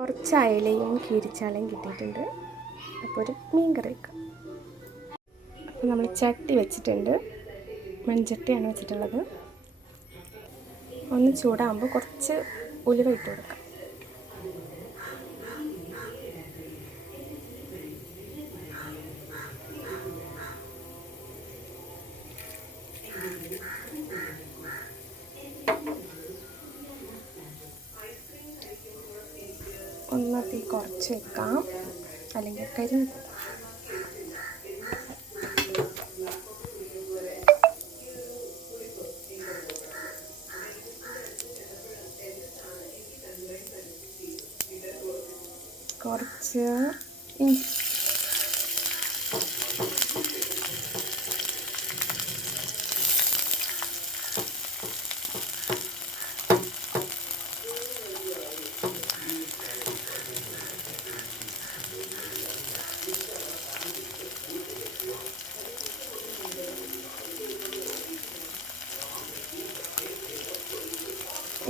കുറച്ച് അയലയും കീരിച്ചാലയും കിട്ടിയിട്ടുണ്ട്. അപ്പോൾ ഒരു മീൻ കറി വെക്കാം. അപ്പോൾ നമ്മൾ ചട്ടി വെച്ചിട്ടുണ്ട്. മൺചട്ടിയാണ് വെച്ചിട്ടുള്ളത്. ഒന്ന് ചൂടാകുമ്പോൾ കുറച്ച് ഉലുവ ഇട്ട് കൊടുക്കാം. ഒന്ന് തീ കുറച്ച് വെക്കാം, അല്ലെങ്കിൽ കരിഞ്ഞു പോകും. കുറച്ച് ഇഞ്ചി,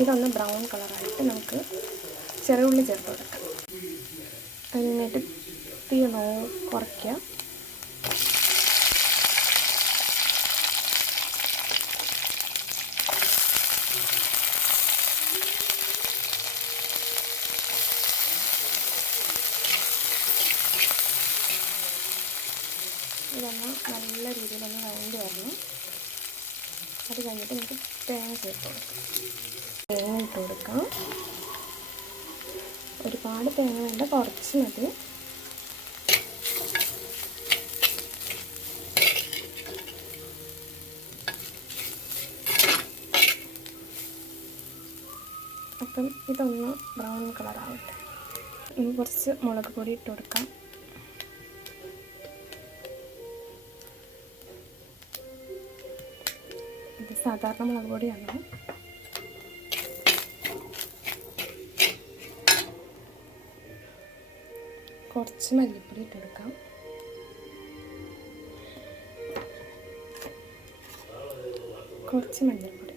ഇതൊന്ന് ബ്രൗൺ കളറായിട്ട് നമുക്ക് ചെറുള്ളി ചേർത്ത് കൊടുക്കാം. അത് കഴിഞ്ഞിട്ട് തീ കുറയ്ക്കുക. ഇതൊന്ന് നല്ല രീതിയിലൊന്ന് വഴണ്ടി വരണം. അത് കഴിഞ്ഞിട്ട് നമുക്ക് തേങ്ങ ചേർത്ത് കൊടുക്കാം. തേങ്ങ ഇട്ട് കൊടുക്കാം. ഒരുപാട് തേങ്ങ വേണ്ട, കുറച്ച് മതി. അപ്പം ഇതൊന്ന് ബ്രൗൺ കളറാവട്ടെ. ഇനി കുറച്ച് മുളക് പൊടി ഇട്ട് കൊടുക്കാം. ഇത് സാധാരണ മുളക് പൊടിയാണ്. കുറച്ച് മല്ലിപ്പൊടി ഇട്ട് കൊടുക്കാം. കുറച്ച് മഞ്ഞൾപ്പൊടി.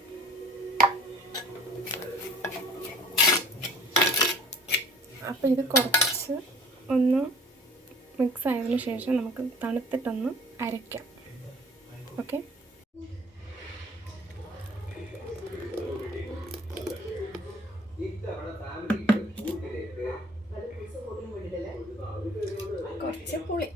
അപ്പോൾ ഇത് കുറച്ച് ഒന്ന് മിക്സ് ആയതിനു ശേഷം നമുക്ക് തണുത്തിട്ടൊന്ന് അരയ്ക്കാം. ഓക്കെ, കുറച്ച് പുളി.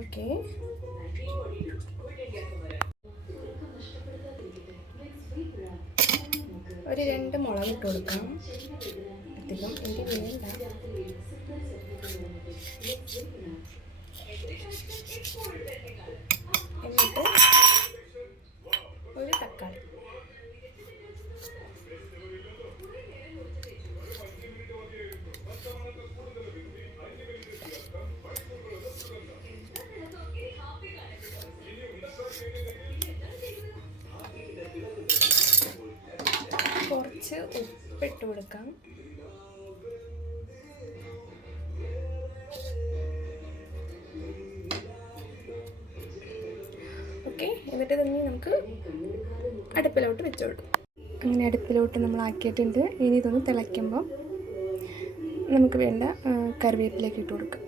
ഓക്കെ, ഒരു 2 മുളക് ഇട്ട് കൊടുക്കാം. അധികം എനിക്ക് വേണ്ട. എന്നിട്ട് ഒരു തക്കാളി. കുറച്ച് ഉപ്പിട്ട് കൊടുക്കാം. ഓക്കെ, എന്നിട്ട് തന്നെ നമുക്ക് അടുപ്പിലോട്ട് വെച്ച് കൊടുക്കും. അങ്ങനെ അടുപ്പിലോട്ട് നമ്മൾ ആക്കിയിട്ടുണ്ട്. ഇനി ഇതൊന്ന് തിളയ്ക്കുമ്പം നമുക്ക് വേണ്ട കറിവേപ്പിലേക്ക് ഇട്ട് കൊടുക്കാം.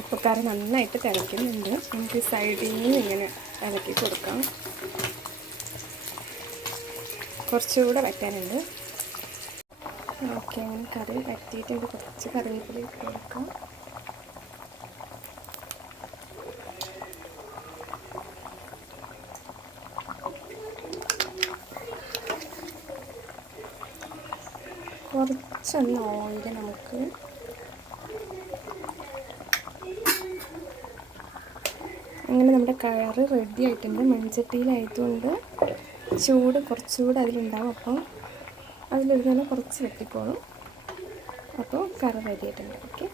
ഇപ്പോൾ കറി നന്നായിട്ട് തിളയ്ക്കുന്നുണ്ട്. നമുക്ക് സൈഡിൽ നിന്ന് ഇങ്ങനെ ഇളക്കി കൊടുക്കാം. കുറച്ചുകൂടെ വറ്റാനുണ്ട്. ഓക്കെ, അങ്ങനെ കറി വറ്റിയിട്ടുണ്ട്. കുറച്ച് കറിവേപ്പില ഇട്ട് കൊടുക്കാം. കുറച്ചൊന്ന് ഓയിൽ നമുക്ക് അങ്ങനെ നമ്മുടെ കറി റെഡി ആയിട്ടുണ്ട്. മൺചട്ടിയിലായതുകൊണ്ട് ചൂട് കുറച്ചുകൂടെ അതിലുണ്ടാവും. അപ്പം അതിലൊരു തന്നെ കുറച്ച് വെട്ടിക്കോളും. അപ്പോൾ കറി റെഡി ആയിട്ടുണ്ട്. ഓക്കെ.